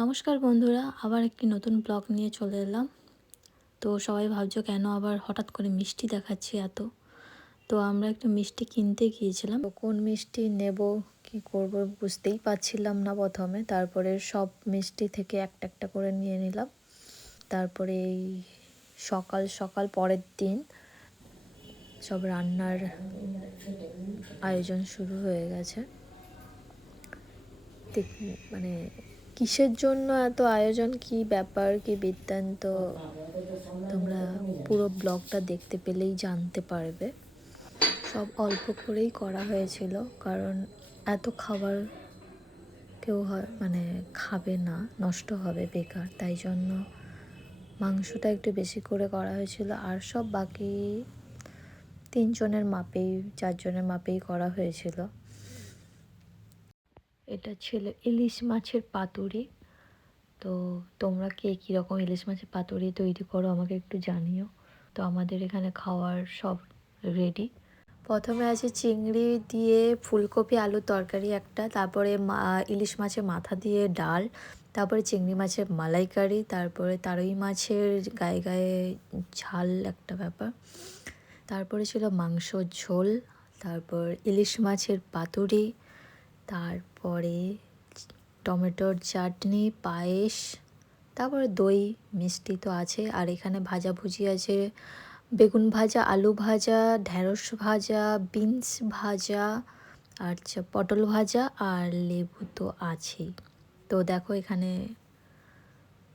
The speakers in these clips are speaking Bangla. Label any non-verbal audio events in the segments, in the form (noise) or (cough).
নমস্কার বন্ধুরা, আবার একটি নতুন ব্লগ নিয়ে চলে এলাম। তো সবাই ভাবছ কেন আবার হঠাৎ করে মিষ্টি দেখাচ্ছি এত? তো আমরা একটু মিষ্টি কিনতে গিয়েছিলাম। কোন মিষ্টি নেব, কি করব বুঝতেই পারছিলাম না প্রথমে। তারপরে সব মিষ্টি থেকে একটা একটা করে নিয়ে নিলাম। তারপরে এই সকাল সকাল পরের দিন সব রান্নার আয়োজন শুরু হয়ে গেছে। মানে কিসের জন্য এত আয়োজন? কি ব্যাপার? কি বৃত্তান্ত? তোমরা পুরো ব্লগটা দেখতে পেলেই জানতে পারবে। সব অল্প করেই করা হয়েছিল, কারণ এত খাবার কেউ হয় মানে খাবে না, নষ্ট হবে বেকার। তাই জন্য মাংসটা একটু বেশি করে করা হয়েছিল, আর সব বাকি তিনজনের মাপেই, চারজনের মাপেই করা হয়েছিল। এটা ছিল ইলিশ মাছের পাতুরি। তো তোমরা কে কীরকম ইলিশ মাছের পাতুরি তৈরি করো আমাকে একটু জানিও। তো আমাদের এখানে খাওয়ার সব রেডি প্রথমে আছে চিংড়ি দিয়ে ফুলকপি আলুর তরকারি একটা, তারপরে ইলিশ মাছের মাথা দিয়ে ডাল, তারপরে চিংড়ি মাছের মালাইকারি, তারপরে তারই মাছের গায়ে গায়ে ঝাল একটা ব্যাপার। তারপরে ছিল মাংস ঝোল, তারপর ইলিশ মাছের পাতুরি তারপরে টমেটোর চাটনি, পায়েস, তারপরে দই, মিষ্টি তো আছে। আর এখানে ভাজাভুজি আছে। বেগুন ভাজা, আলু ভাজা, ঢ্যাঁড়স ভাজা, বিনস ভাজা, আর হচ্ছে পটল ভাজা আর লেবু তো আছেই। তো দেখো এখানে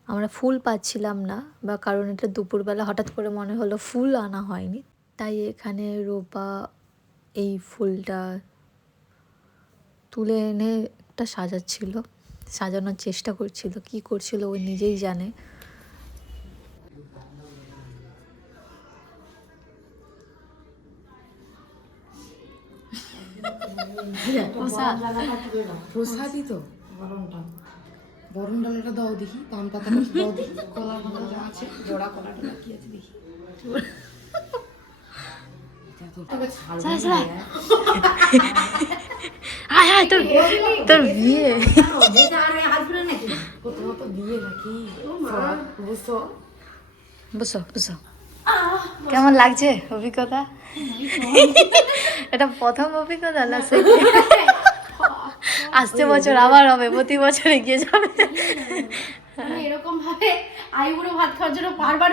আমরা ফুল পাচ্ছিলাম না, বা কারণ এটা দুপুরবেলা হঠাৎ করে মনে হলো ফুল আনা হয়নি। তাই এখানে রোপা এই ফুলটা তুলে এনে একটা সাজাচ্ছিল সাজানোর চেষ্টা করছিল কি করছিল ও নিজেই জানে। প্রসাদই তো। বরণ ডালাটা দাও দেখি পান পাতা দাও দেখি কলা কলা যা আছে জোড়া কলা কি আছে দেখি। যা তোর তোকে ছাড়বো আয় আয় তোর তোর বিয়ে। বুঝো বুঝো কেমন লাগছে অভিজ্ঞতা? এটা প্রথম অভিজ্ঞতা না second? আসছে বছর আবার হবে প্রতি বছর এগিয়ে যাবে। এরকম ভাবে আইবুড়ো ভাত খাওয়ার জন্য বারবার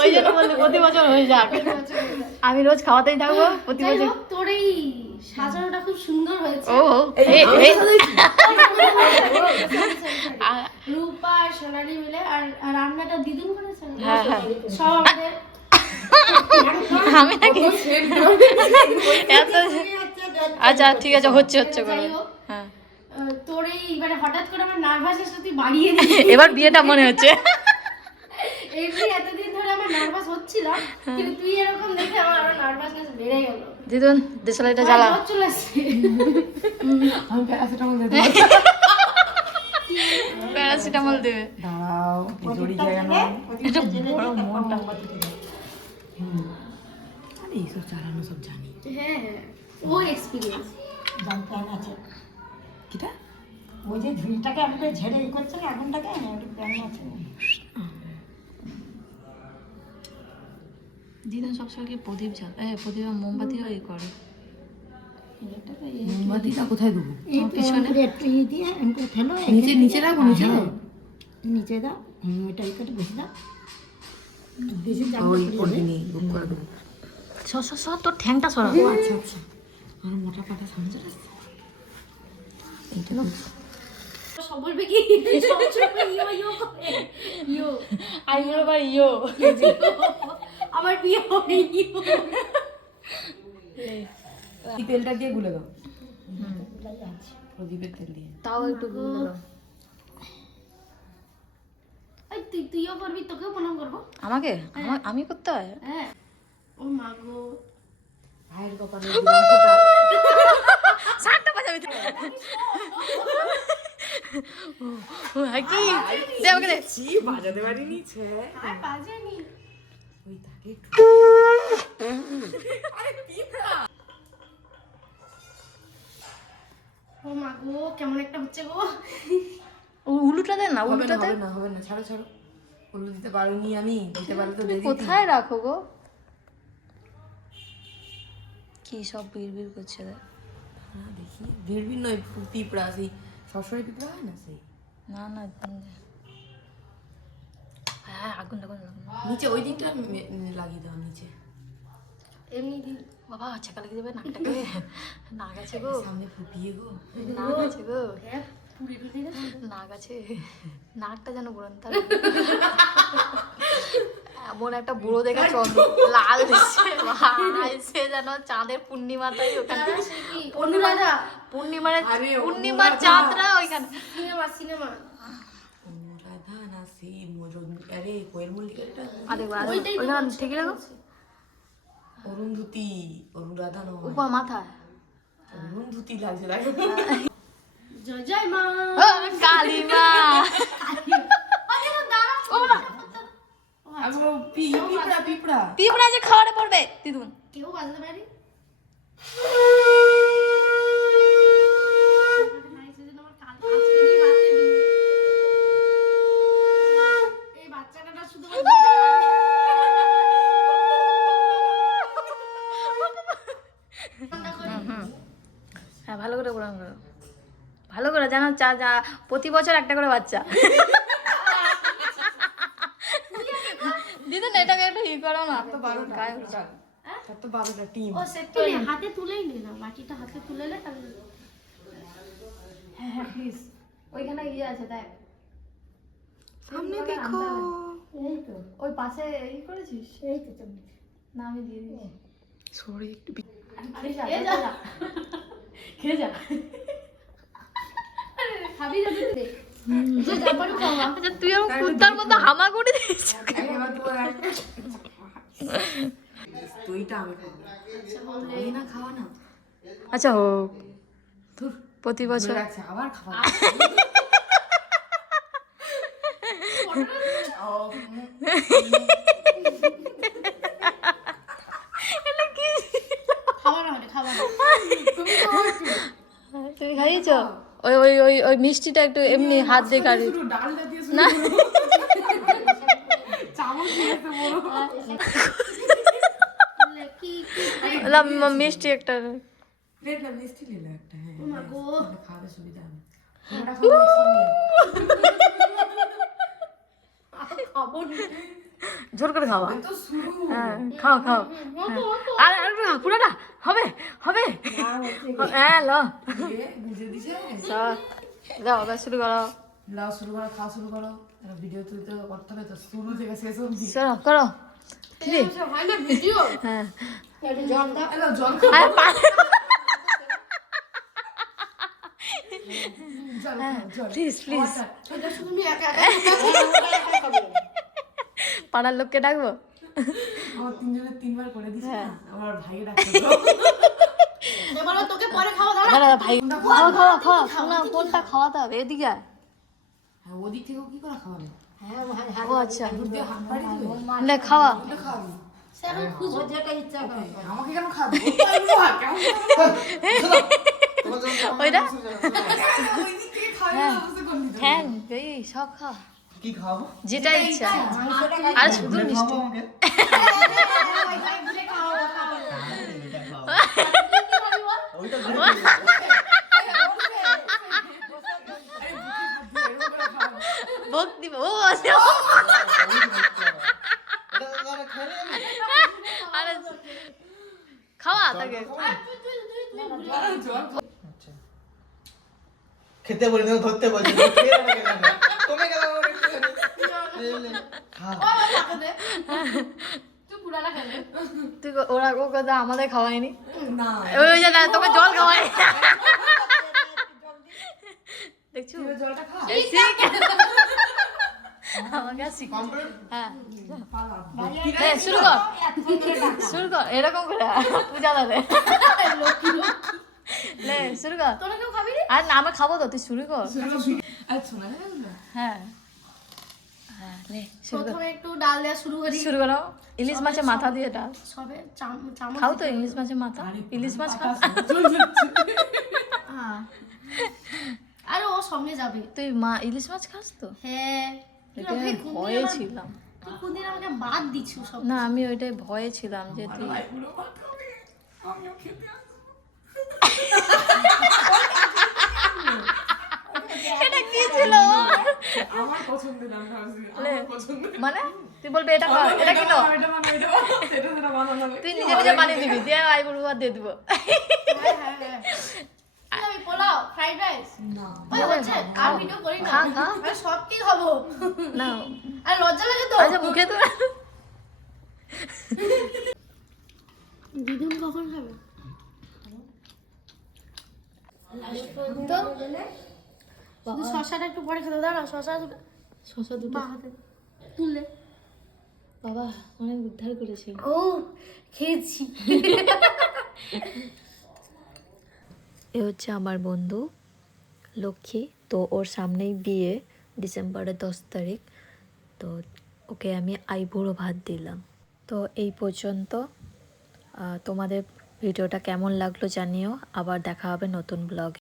ওই জন্য বললি প্রতি বছর হয়ে যাক। আমি রোজ খাওয়াতেই থাকব প্রতি বছর সাজানোটা খুব সুন্দর হয়েছে। ও (laughs) রূপা আর সোনালি মিলে আর রান্নাটা দিদুন হ্যাঁ, হ্যাঁ। সব আমাদের। আমি নাকি? আচ্ছা ঠিক আছে হচ্ছে হচ্ছে করে। হ্যাঁ। তোর এই মানে হঠাৎ করে আমার নার্ভাসনেসটা তুই বাড়িয়ে এবার বিয়েটা মনে হচ্ছে। এমনি এতদিন ধরে আমার নার্ভাস হচ্ছিল কিন্তু তুই এরকম দেখে আমার আরও নার্ভাসনেস বেড়ে গেল। দিদুন দেশলাইটা জ্বালা চলে আসছে আমি প্যারাসিটামল দিয়ে দেবো প্যারাসিটামল দেবে দাঁড়াও জড়ি জায়গা না এটা বড় মোটা আরে এইসব চালানো সব জানি হ্যাঁ হ্যাঁ ও এক্সপিরিয়েন্স প্যান আছে কিটা ওই যে ঝুলটাকে আমাকে ঝেড়ে ই করছে না আগুনটাকে একটা প্যান আছে দিদুন সবসময় কি প্রদীপ জ্বাল এ প্রদীপ আর মোমবাতি ওই করে? মোমবাতিটা কোথায় দেবো? পিছনে? একটু ই দিয়ে এমনি ফেলো নিচে নিচে রাখব নিচে হ্যাঁ, নিচে দাও। হুম, ওইটা এই করে বেশি দাও। দাও ওই করে বুক করে দেবো। সর সর সর তোর ঠ্যাংটা সরা আচ্ছা আচ্ছা। আর মোটা পাটা সামনে আসছে। এইটা সব বলবে কি? ইয়ো ইয়ো আই ভাই ইয়ো। আমার বিয়ে হবে এই তেলটা দিয়ে গুলে দাও। প্রদীপের তেল দিয়ে। তাও একটু গুলে দাও। তুই তুইও করবি তোকেও প্রণাম করব। আমাকে? আমি করতে হয়? হ্যাঁ। ও মা গো। ভাইয়ের কপালে (laughs) সাতটা বাজাবে। ও, কি? দে আমাকে দে। বাজাতে পারিনি ছে। আর বাজেনি ওই তাকে একটু ও মা গো কেমন একটা হচ্ছে গো। উ- উলুটা দেন না না উলুটা দেন না হবে না ছাড়ো ছাড়ো। উল্লু দিতে পারিনি আমি দিতে পারলে তো দিয়ে কোথায় রাখো গো? কি সব করছে দেখ হ্যাঁ দেখি। ভিড় নয় পিঁপড়া সেই সবসময় পিঁপড়া হয় না সেই? না না। হ্যাঁ আগুন লাগুন লাগুন নিচে ওই দিকটা মে- মে- লাগিয়ে দাও নিচে এমনি দিন বাবা চাকা লেগে যাবে নাকটাকে না গেছে গো সামনে ফুপিয়ে গো না গেছে গো হ্যাঁ পুরি টুরি গেছে না গেছে নাকটা যেন বলেন তার এমন একটা বুড়ো দেখা চন্দ্র লাল সে যেন চাঁদের পূর্ণিমাটাই ওখানে অনুরাধা পূর্ণিমার পূর্ণিমার। চাঁদরা ওইখানে সিনেমা সিনেমা আরে কোয়েল মল্লিকাটা ওইখানে রাখো অরুন্ধতি অরুণ রাধা নয়। উপর মাথায়। অরুন্ধতি লাগছে দেখো। জয় জয় মা। কালিমা। পিঁপড়া পিঁপড়া। পিঁপড়া যে খাওয়ারে পড়বে দিদুন। কেউ বাজতে পারি এই বাচ্চাটা না শুধু হ্যাঁ ভালো করে প্রণাম করো ভালো করে জানো চা যা প্রতি বছর একটা করে বাচ্চা। দিদুন এটাকে একটু ই করো না। তো বারোটা গায়ে হচ্ছে। তার তো বারোটা টিম ও সেটা হাতে তুলেই নে না বাকিটা হাতে তুলে নে তাহলে হ্যাঁ হ্যাঁ প্লিজ ওইখানে ইয়ে আছে দেখ। সামনে দেখো। এই তো ওই পাশে ই করেছিস? এই তো চামচ না আমি দিয়ে দিই সরে একটু বি- যা, যা। খেয়ে যা। খাবি না তুই যে তারপরে খাওয়া আচ্ছা তুই আমার কুত্তার মতো হামা করে দিয়েছিস। এবার তুইটা আমি খাব না খাওয়া না। আচ্ছা হোক। প্রতি বছর। আবার খাওয়া না হলে খাওয়া না তুমি খাইয়েছো ওই ওই মিষ্টিটা একটু এমনি হাত দিয়ে শুরু না। মিষ্টি একটা। মিষ্টি একটা হ্যাঁ। সুবিধা জোর করে খাওয়া। হ্যাঁ খাও খাও। হ্যাঁ। আর আর পুরোটা? হবে হবে। হ্যাঁ ল। বুঝে দিছে। চল, যাও আবার শুরু করো। লাও শুরু করো খাওয়া শুরু করো। ভিডিও তুলতে করতে হবে তো শুরু থেকে শেষ অবধি। চলো করো। হয় না ভিডিও হ্যাঁ। জল দাও। জল প্লিজ প্লিজ পাড়ার লোককে ডাকবো? আমার তিনজনের তিনবার করে দিছে হ্যাঁ। আমার ভাইয়ের তোকে পরে খাওয়া দাঁড়া, ভাই খাওয়া খাওয়া খাওয়া শোনা কোনটা খাওয়াতে হবে এদিকে আয়। হ্যাঁ ওদিক থেকেও কি করে খাওয়াবে ও আচ্ছা নে খাওয়া ওটা খাওয়াবি সে এখন খুঁজো আমাকে কেন খাওয়াবে ও পারব না, কেমন ওইটা ওই দিক থেকে খাওয়াবে না, বুঝতে করলি তো? ঠ্যাং এই সব খা কি খাওয়াবো যেটা ইচ্ছা আর শুধু মিষ্টি আমাকে ওইটা ভোগ দিব ও আচ্ছা আরে খাওয়া তাকে খেতে বলি না ধরতে বলছি খেয়ে না কেন? কমে গেল আমার একটুখানি। খা। তুই পুরানা খাবে তুই ক- ওরা ও কথা আমাদের খাওয়ায়নি? না। ওই যে তোকে জল খাওয়াই দেখছ? জলটা খা। আর হ্যাঁ। শুরু কর। শুরু কর। এরকম করে। পূজা দাদে। শুরু কর। খাবি আর না আমি খাব তো তুই শুরু কর। না হ্যাঁ লে শুরু কর। প্রথমে একটু ডাল দেওয়া শুরু করি। শুরু করো। ইলিশ মাছের মাথা দিয়ে ডাল সবে চামচ খাও তো ইলিশ মাছের মাথা। ইলিশ মাছ খাও। হ্যাঁ। আরে ও সঙ্গে যাবে। তুই মা ইলিশ মাছ খাস তো? হ্যাঁ। ভয়ে ছিলাম। কোনদিন আমাকে বাদ দিচ্ছ সব না আমি ওইটাই ভয়ে ছিলাম যে তুই এটা কি ছিল আমার পছন্দের নাম ভাবছি আমার পছন্দের মানে তুই বলবি এটা খা এটা তুই নিজে নিজে বানিয়ে দিবি দিয়ে আই বলব আর দিয়ে দিব হ্যাঁ, হ্যাঁ, হ্যাঁ। খাবি? পোলাও ফ্রাইড রাইস না ওই হচ্ছে আর ভিডিও করি না। আমি সব কি খাব না আর লজ্জা লাগে তো আচ্ছা মুখে তো দিদুন কখন খাবে তো শশাটা একটু পরে খেতে দাঁড়া শশা শশা দুটো হাতে তুললে বাবা অনেক উদ্ধার করেছে। ও খেয়েছি। এ হচ্ছে আমার বন্ধু লক্ষ্মী। তো ওর সামনেই বিয়ে ডিসেম্বরের দশ তারিখ। তো ওকে আমি আইবুড়ো ভাত দিলাম। তো এই পর্যন্ত তোমাদের ভিডিওটা কেমন লাগল জানিও। আবার দেখা হবে নতুন ব্লগে